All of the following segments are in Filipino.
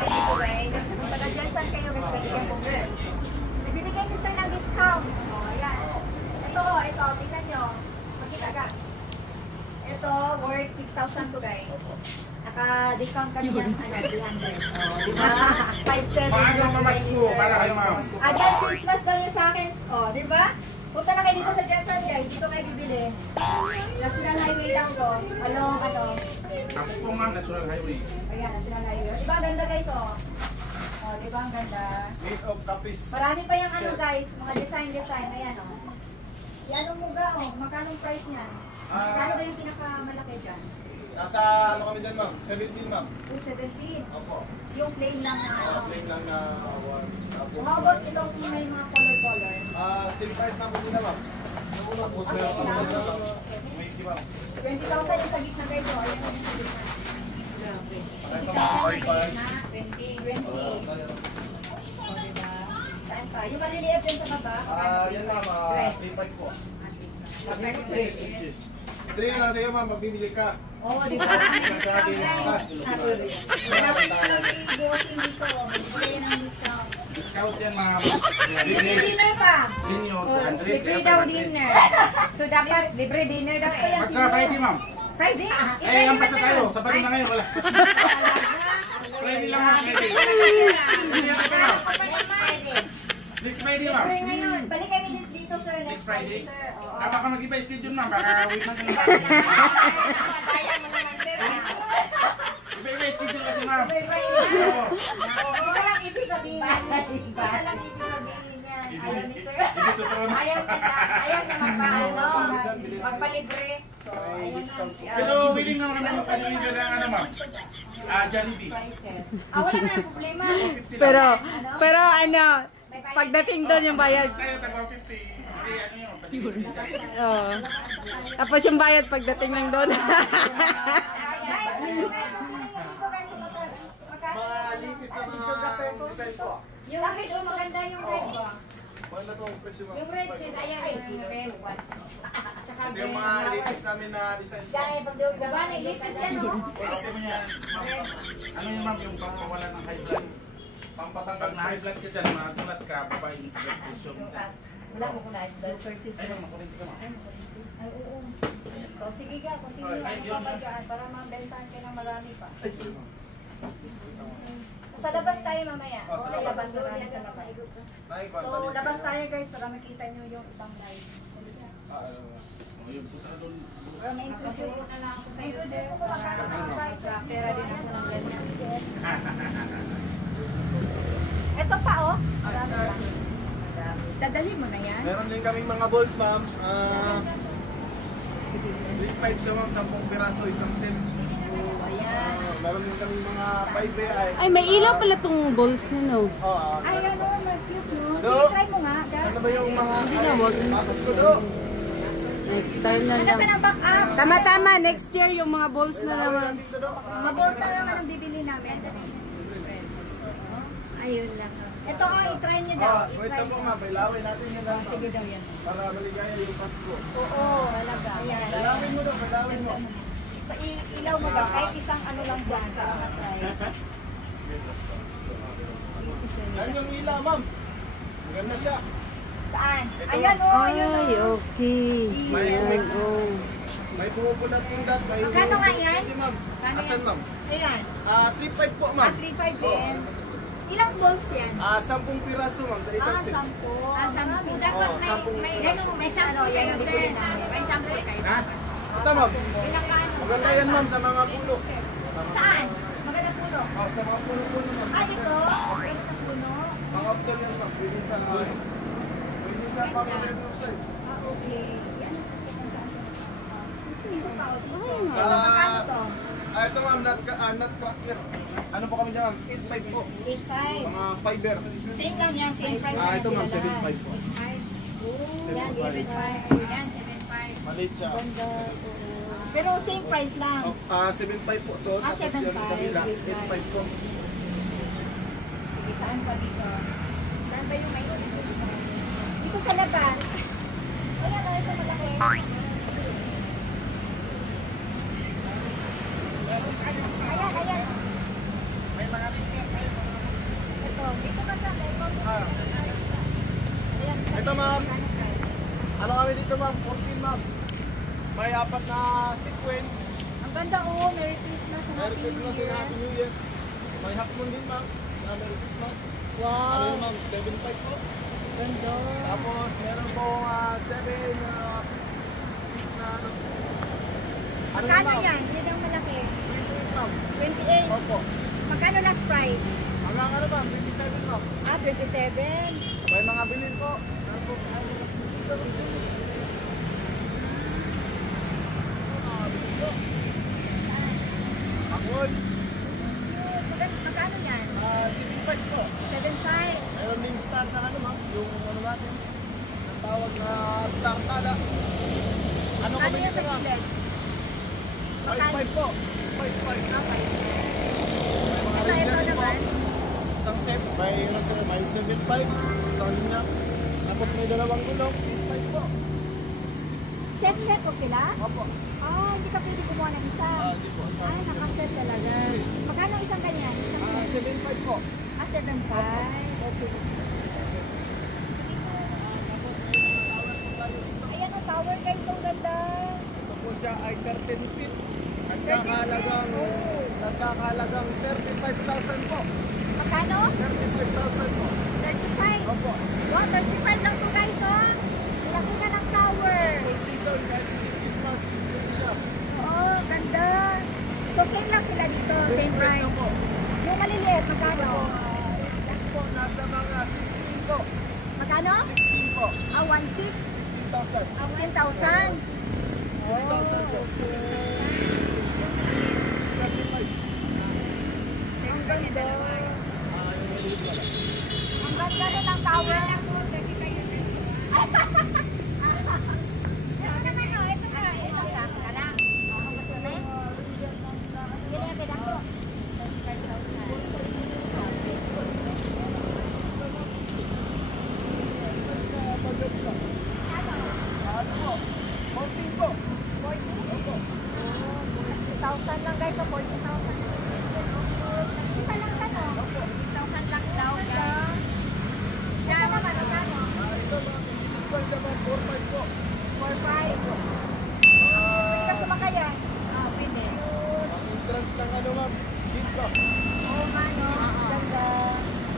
rin dito guys. Kung taga-Jansan kayo, guys, pwede kayo bumili. Nagbibigay si sir ng discount. O, ayan. Ito, tingnan nyo. Makita ka. Ito, worth 6,000 to guys. Naka-discount kami ng 300. O, diba? 5,700 lang kayo ni sir. Dyan, Christmas daw yun sa akin. O, diba? Punta na kayo dito sa Jansan guys. Dito kayo bibili. National Highway lang to. Along, Tapos po nga, National Highway. Ayan, National Highway. Diba ang ganda guys, o? O, diba ang ganda? Made of copies. Marami pa yung guys, mga design. Ayan, o. Yan ang muga, o. Magkano price niyan? Magkano ba yung pinakamalaki dyan? Nasa ano kami dyan, ma'am? 17, ma'am. 217. Opo. Yung plain lang na Plain lang na one. So, how about itong may mga color? Same price na po sila, ma'am. Tapos meron kami dyan lang. 20, ma'am. 20,000 yung sa gitna guys, o. Ayan yung sa gitna. Ito, ma'am. 20. O, diba? Saan pa? Yung maliliit din sa baba? Yan, ma'am. 3.5 po. 3 inches. 3 na lang sa'yo, ma'am. Magbibili ka. Oo, di ba? Sabi na. Discount yan, ma'am. Dinner pa. Senior, Libre daw dinner. So dapat libre dinner daw eh. Pagka Friday, ma'am. Friday? Eh, ang basta tayo. Sa na ngayon, wala. Friday lang, ma'am. Next Friday, ma'am. Libre ngayon. Balik kami dito, sir. Next Friday. sir. Baka mag-iba schedule, ma'am. Baka wait na sila. Iba-iba schedule kasi, ma'am. Isa lang ibig sabihin. Isa lang ibig sabihin yan. Ayaw ni sir. Hindi totoo. Ayaw niya magpalibre. Pero willing naman kami magpapalibig ng ano, ma'am. Jollibee. Wala na ng problema. Pero ano, pagdating doon yung bayad. Tayo, tagwa 50. Kasi ano yun, palibig. Oo. Tapos yung bayad pagdating lang doon. Malitis na mga design po. Yung red, maganda yung red ba? Maganda po ang presyo, ma'am. Yung red sis, ayan yung red. Tsaka Ito yung mga latest namin na design po. Gani, latest yan o. Kasi mo yan, ma'am. Ano yung ma'am, yung pangkawala ng high blood. Pampatanggal Pag na-high blood ka dyan, magulat ka, babae yung blood pressure mo. Wala mo kung na-blood pressure. Ayun, makulit ka, ma'am. Ay, oo. So, sige ka, continue. Ano pa ba dyan? Para mabentahan ka ng marami pa. Ay, sorry, ma'am. Sa labas tayo mamaya. Sa Sa labas, marami sa labas. So, labas tayo guys para makita nyo yung ibang live. O, yung puta doon. Para ma-introduce na lang ako sa'yo, Introduce sir. ko kung magkano ang price. Pera din ako ng ganyan. Ito pa oh. Marami pa. Dadali mo na yan? Meron din kaming mga balls, ma'am. 3.5 siya, ma'am. 10 piraso, isang set. Ayan. Meron din kaming mga 5 ay. Ay, may ilaw pala tong balls na, no? Ay, ano, mag-cute no? Do? Sige, try mo nga. Ano ba yung mga patos ko do? Next time na Ano lang. ka ng back up? Tama-tama, next year yung mga balls na naman. Dito do. Mga balls na naman ang bibili namin. Ayun lang. Ito oh, i-try nyo daw. Wait lang po, ma'am. Bailawin natin yun lang. Sige daw yan. Para maligaya yung Pasko. Oo, talaga. Ayan. Bailawin mo daw, bailawin mo. Ilaw mo daw, kahit isang ano lang dyan para matry. Yan yung ilaw, ma'am. Maganda siya. Saan? Ayan oh, ayun Ay, oh. okay. Ayan, oh. May pumupulat-pulat. May Magkano nga yan? Sige, ma'am. Asan, ma'am? Ayan. 3.5 po, ma'am. 3.5 din. Ilang balls yan? 10 piraso, ma'am. Sa isang set. 10. Sampu. Dapat may Next ano, yan kayo, yung sir. bibili namin. May sample kayo. Ito, ma'am. Pinakaano. Maganda yan, ma'am, sa mga puno. Saan? Maganda puno. Sa mga puno-puno, ma'am. Ah, ito? Maganda sa puno? Mga outdoor yan, ma'am. Pwede sa pamilya ng side. Ah, okay. Yan. Ito pa. Sa... Magkano to? Ito, ma'am, nut cracker. Ano po kami dyan, ma'am? 8.5 po. 8.5. Mga fiber. Same lang yan, same price. Ito, ma'am, 7.5 po. 8.5. Oh, Yan, 7.5. Yan, 7.5. Maliit siya. ganda. Pero same price lang. 7.5 po to. Tapos yan 7.5. ang kabila, 8.5 po. Sige, saan pa dito? Saan ba yung may dito sa labas. Ayan, oh, ito malaki. Ayan, ayan. May mga Ito ma'am, 14 ma'am. May apat na sequence. Ang ganda oh, Merry Christmas and Merry Happy Christmas New and Year. Happy New Year. May hakmon din ma'am. Na Merry Christmas. Ano Wow, yun ma'am? 7.5 po. ganda. Tapos meron pong 7 na ano. Magkano ma'am? yan? Yan ang malaki. 28 ma'am. 28. Opo. Magkano last price? Hanggang ano ma'am? 27 ma'am. 27. May mga bilhin po. Ano po? Hakmon. Magkano yan? 7.5 po. 7.5. Meron ding star na ano ma'am, yung ano natin, ang tawag na star tala. Ano Magkano kami yan dito sa ma'am? gilid? 5.5 po. 5.5. May mga Ito ranger din po. naman. Isang set, may 7.5. Isang linya. Tapos may dalawang gulong, 8.5 po. Set ko sila? Opo. Ah, hindi ka pwede kumuha ng isa. Hindi po. Ay, nakaset talaga. Magkano isang ganyan? Isang set? 7.5 po. 7.5. Okay. Ayan ang tower guys, ang ganda. Ito po siya ay 13 feet. 35,000 Nagkakahalagang 35,000 po. Magkano? 35,000 po. 35. Opo. Wow, 35 lang to guys, oh. Laki na ng tower. Full season kahit Christmas siya. Oo, ganda. So, same lang sila dito, same price. lang po. Yung maliliit, magkano? Yan po, nasa mga 16 po. Magkano? 16 po. 1.6? 16,000. 16,000? 6,000 po. 35. Ang ganda. Yung maliit pala. Ang ganda rin ang tower. Ano po? 14 po. 40,000 lang guys, so 40,000. Isa lang ka, no? 40,000 lang daw, guys. Ito naman, magkano? Ito mga physical siya mga 4-5 po. 4,500. Pwede ka sumakayan. Pwede. Ang entrance ng ano ma'am, dito. Oo nga, no? Ganda.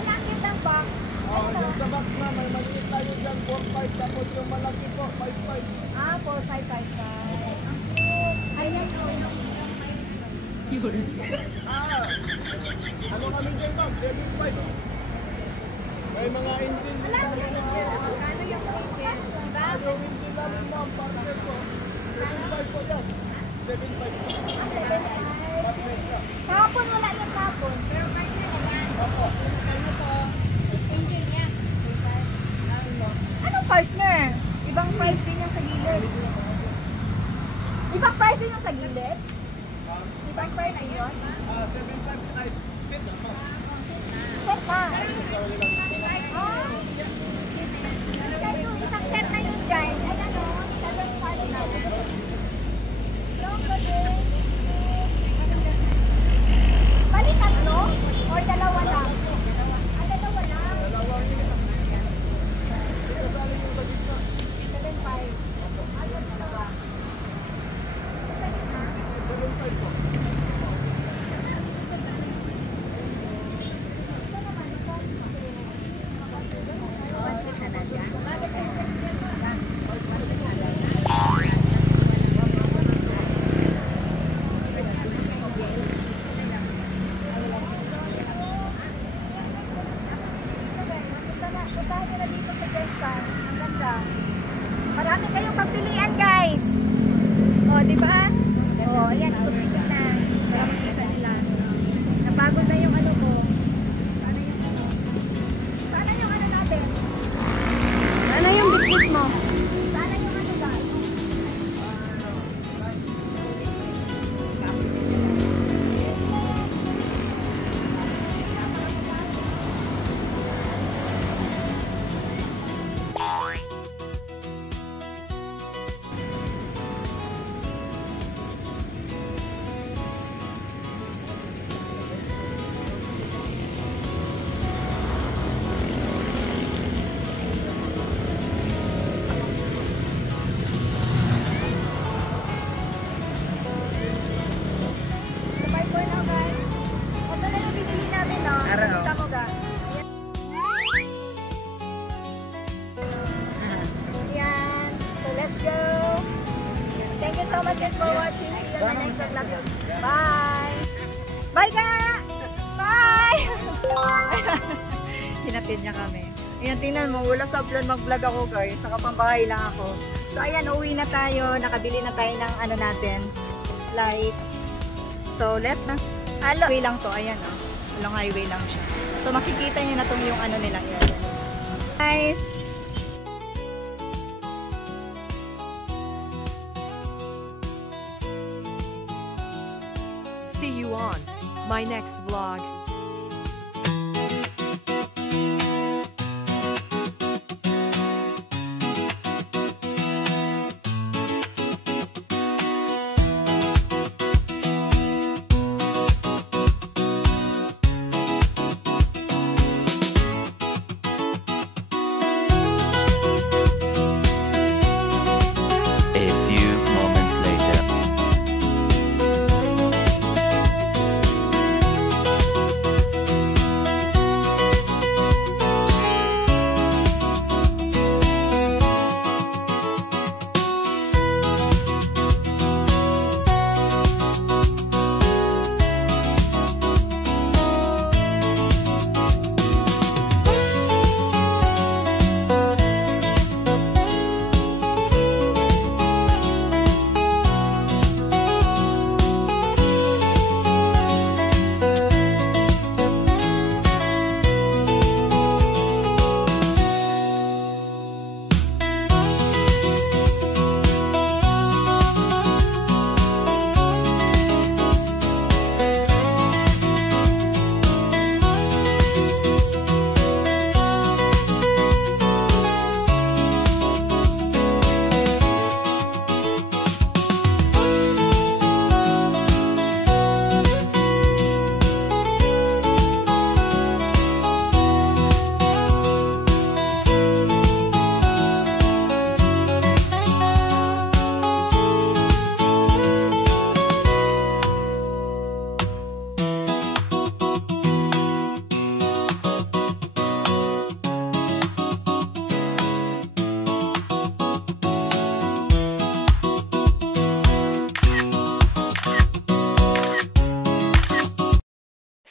Malaki ng box. Yung sa box ma'am, may maliit tayo dyan, 4-5. Tapos yung malaki po, 5-5. Ah, 4,555. Ang cute. Ayan, Ano kami dyan ma'am? 7-5. May mga engine din Wala, tayo na. Magkano yung agent? Diba? Yung engine namin ma'am, partner po. 7-5 po yan. 7-5 po. Partner siya. Kahapon wala yung kahapon. Pero partner na yan. Opo. Ano po? Angel niya. Anong partner? Ibang price din yung sa gilid. Ibang price din yung sa gilid? Ibang price din yun? 7-5 ay sit na ma'am. Set na. Ah, Kasi yung isang set na yun guys. Ay ano, 7,500 na. Yung kasi, bali tatlo? Or dalawa lang? Ah, dalawa lang. dalawang yun ma'am. Ito sali yung sa gitna. 7,500. Ayun, dalawa. Sa gitna? 7-5 po. Bye ka! Bye! Hinatid niya kami. Ayan, tingnan mo, wala sa plan mag-vlog ako guys. Nakapambahay lang ako. So ayan, uwi na tayo. Nakabili na tayo ng ano natin, light. So let's na. Highway lang to, ayan oh. Long highway lang siya. So makikita niyo na tong yung ano nila. Ayan. Guys! See you on my next vlog. A few moments later.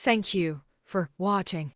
Thank you for watching.